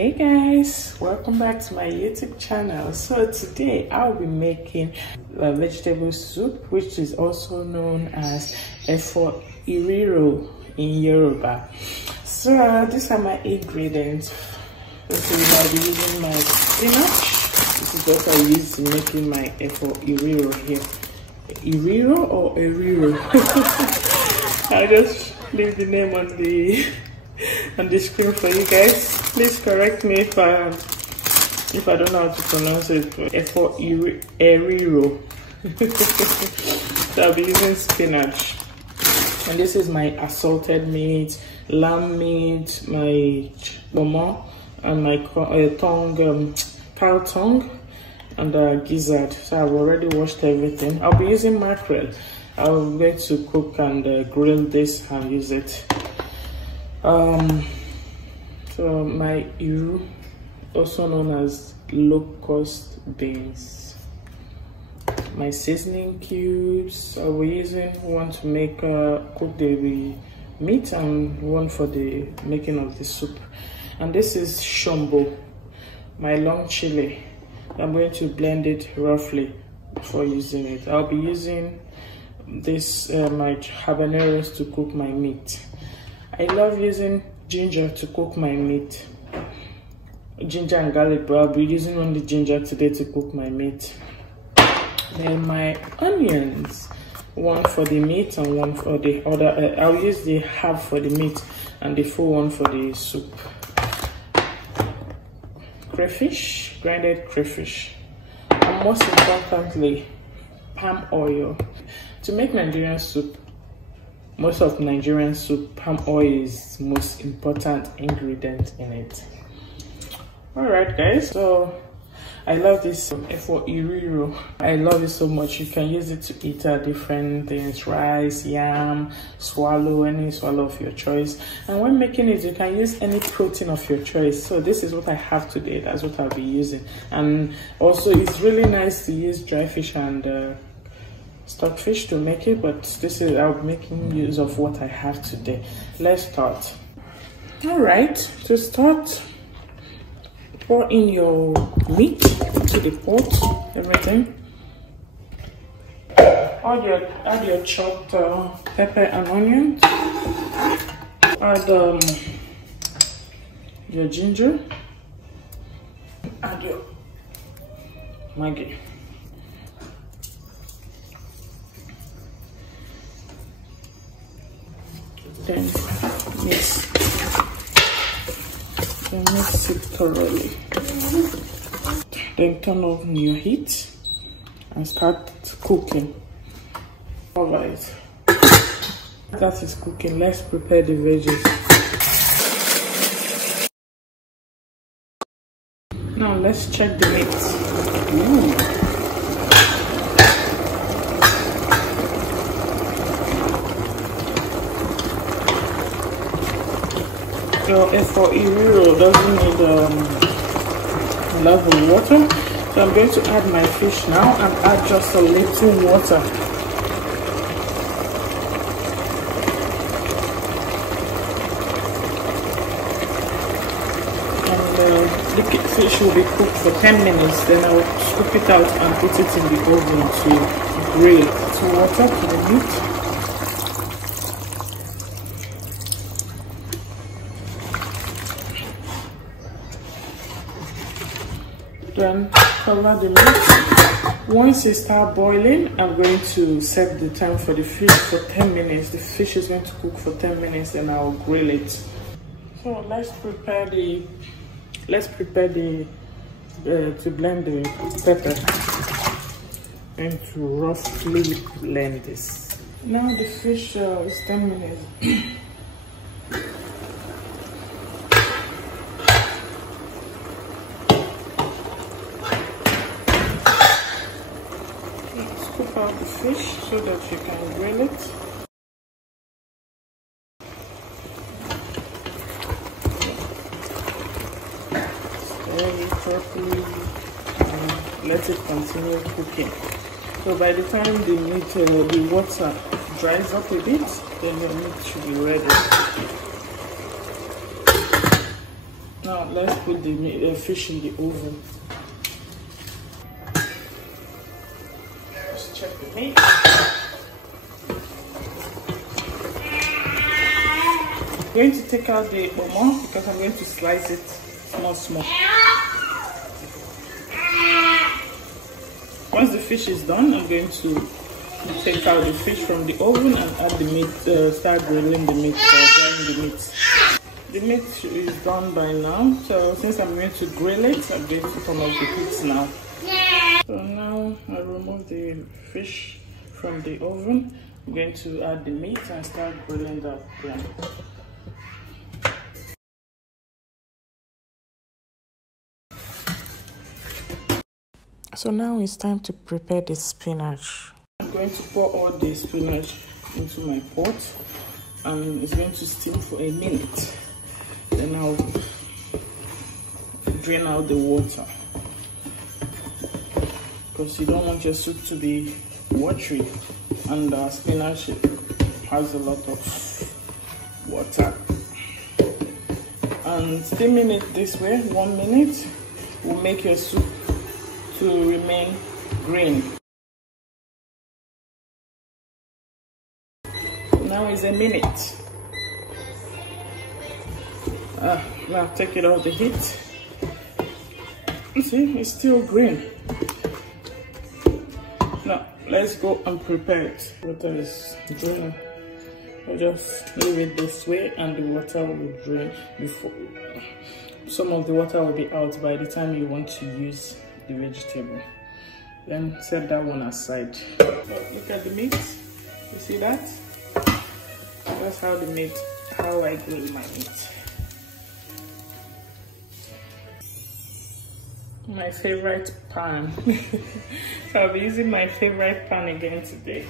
Hey guys, welcome back to my YouTube channel. So today I'll be making a vegetable soup, which is also known as riro in Yoruba. So these are my ingredients. So I'll be using my spinach. This is what I use in making my riro here. Riro or riro? I'll just leave the name on the screen for you guys. Please correct me if I don't know how to pronounce it. Riro. So I'll be using spinach, and this is my assorted meat, lamb meat, my moi-moi, and my cow tongue, and gizzard. So I've already washed everything. I'll be using mackerel. I'm going to cook and grill this and use it. So my iru, also known as locust beans. My seasoning cubes. I'll be using one to make cook the meat and one for the making of the soup. And this is Shombo, my long chili. I'm going to blend it roughly before using it. I'll be using this my habaneros to cook my meat. I love using ginger to cook my meat. Ginger and garlic, but I'll be using only ginger today to cook my meat. Then my onions, one for the meat and one for the other. I'll use the half for the meat and the full one for the soup. Crayfish, grinded crayfish, and most importantly, palm oil. To make Nigerian soup, most of Nigerian soup, palm oil is the most important ingredient in it. Alright guys, so I love this riro. I love it so much. You can use it to eat different things, rice, yam, swallow, any swallow of your choice. And when making it, you can use any protein of your choice. So this is what I have today. That's what I'll be using. And also it's really nice to use dry fish and stockfish to make it, but this is I'm making use of what I have today. Let's start. All right, to start, pour in your meat to the pot, everything. Add your chopped pepper and onions. Add your ginger. Add your Maggi. Then mix it thoroughly. Then turn off your heat and start cooking. Alright, that is cooking. Let's prepare the veggies. Now let's check the meat. Your riro doesn't need a lot of water, so I'm going to add my fish now and add just a little water. And the fish will be cooked for 10 minutes. Then I'll scoop it out and put it in the oven to grill. So water to the meat. Then cover the meat. Once it starts boiling, I'm going to set the time for the fish for 10 minutes. The fish is going to cook for 10 minutes, and I'll grill it. So let's prepare the to blend the pepper and to roughly blend this. Now the fish is 10 minutes. Scoop out the fish so that you can grill it. Stir it properly and let it continue cooking. So by the time the meat, the water dries up a bit, then your meat should be ready. Now let's put the fish in the oven. Let's check the meat. I'm going to take out the moi-moi because I'm going to slice it small. Once the fish is done, I'm going to take out the fish from the oven and add the meat, start grilling the meat or drying the meat. The meat is done by now, so since I'm going to grill it, I'm going to turn off the heat now. So now I remove the fish from the oven. I'm going to add the meat and start grilling that again. So now it's time to prepare the spinach. I'm going to pour all the spinach into my pot and it's going to steam for a minute. Then I'll drain out the water because you don't want your soup to be watery, and spinach has a lot of water. And steaming it this way 1 minute will make your soup to remain green. Now is a minute. Now take it off the heat. See, it's still green. Now let's go and prepare it. Water is draining. I'll just leave it this way and the water will drain before. Some of the water will be out by the time you want to use the vegetable. Then set that one aside. Look at the meat. You see that? That's how I grill my meat. My favorite pan. I'll be using my favorite pan again today.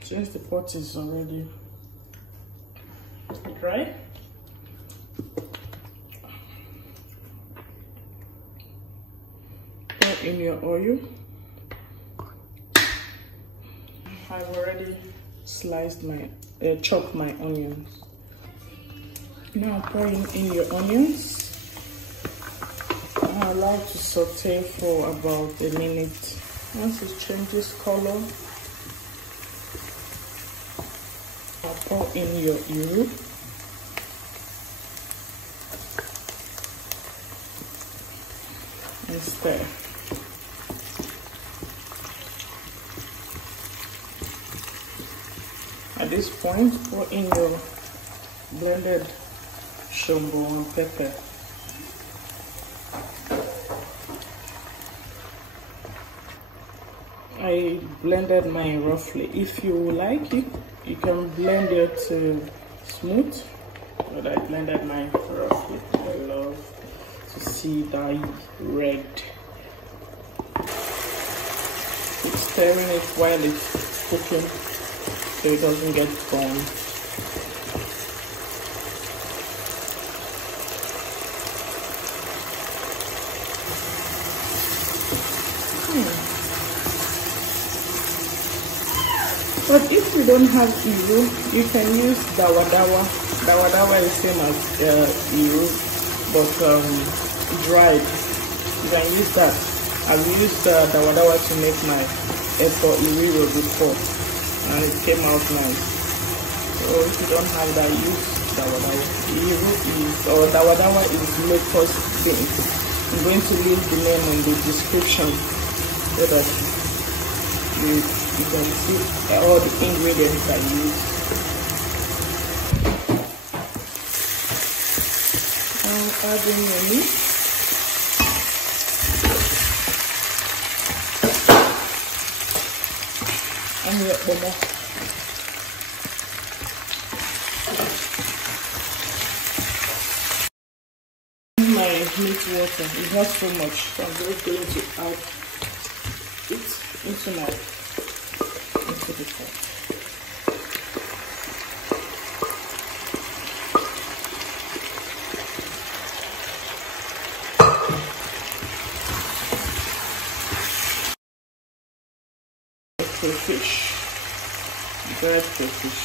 Since the pot is already dry, pour in your oil. I've already chopped my onions. Now pour in your onions. I like to saute for about a minute. Once it changes color, I'll pour in your riro. And stir. At this point, pour in your blended shombo and pepper. I blended mine roughly. If you like it, you can blend it smooth, but I blended mine roughly. I love to see that red. Keep stirring it while it's cooking so it doesn't get burned. But if you don't have riro, you can use dawadawa. Dawadawa is same as riro, but dried. You can use that. I've used dawadawa to make my effort riro before, and it came out nice. So if you don't have that, use dawadawa. Riro is, or dawadawa is locust beans. I'm going to leave the name in the description so that you can see all the ingredients I use. Now add in your meat. And your omo. My meat water is not so much, so I'm just going to add it into the pot. Crayfish, dried crayfish,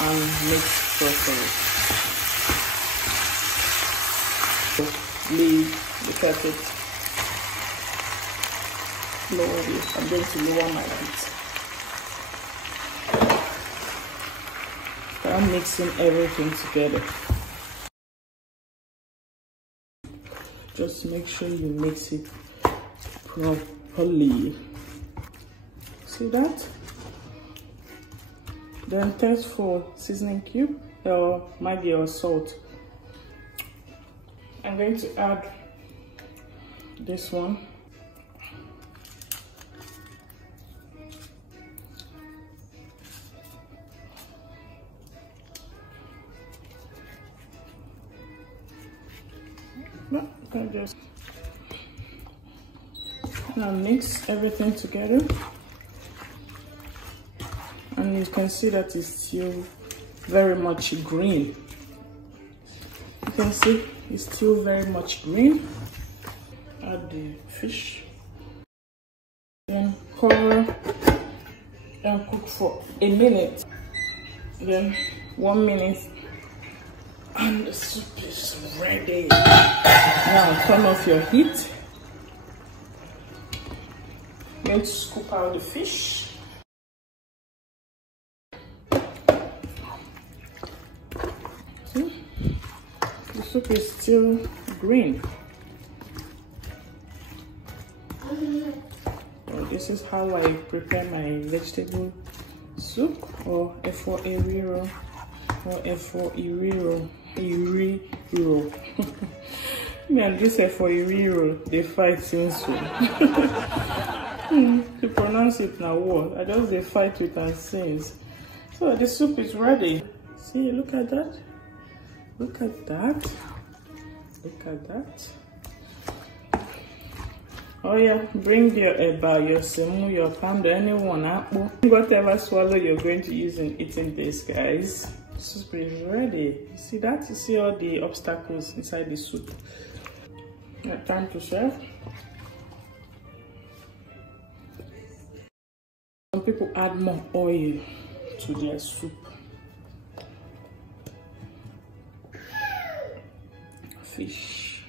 and mix. properly. Lid, look at it. Lower this. I'm going to lower my heat. I'm mixing everything together. Just make sure you mix it properly. See that? Then test for seasoning cube or Maggi or salt. I'm going to add this one. No, I just now mix everything together, and you can see that it's still very much green. You can see it's still very much green. Add the fish, then cover and cook for a minute, then 1 minute, and the soup is ready. Now turn off your heat. I'm going to scoop out the fish. See? The soup is still green. So this is how I prepare my vegetable soup, or for a riro, or for a riro. Me and this for a riro, they fight since so. To pronounce it now, what? I just they fight with and since. So the soup is ready. See, look at that. Look at that. Look at that. Oh yeah, bring your eba, your semu, your pound, anyone, apple, whatever swallow you're going to use in eating this, guys. Soup is ready. You see that? You see all the obstacles inside the soup. Now, time to serve. Some people add more oil to their soup. Fish.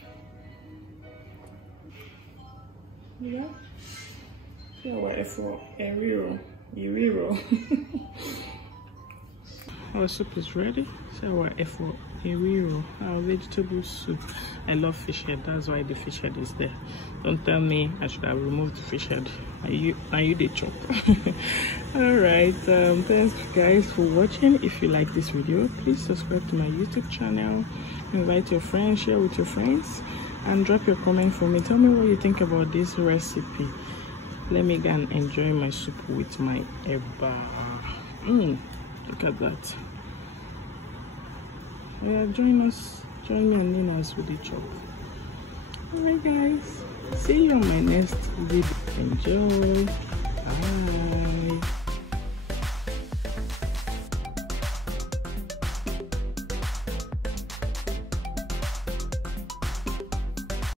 Yeah. Yeah, well, for a riro. Our soup is ready. So our for a riro, our vegetable soup. I love fish head, that's why the fish head is there. Don't tell me I should have removed the fish head. Are you the chop? Alright, thanks guys for watching. If you like this video, please subscribe to my YouTube channel, invite your friends, share with your friends, and drop your comment for me. Tell me what you think about this recipe. Let me go and enjoy my soup with my eba. Look at that. Yeah, join me on Nina's with the chop. Alright guys, see you on my next video. Enjoy. Bye.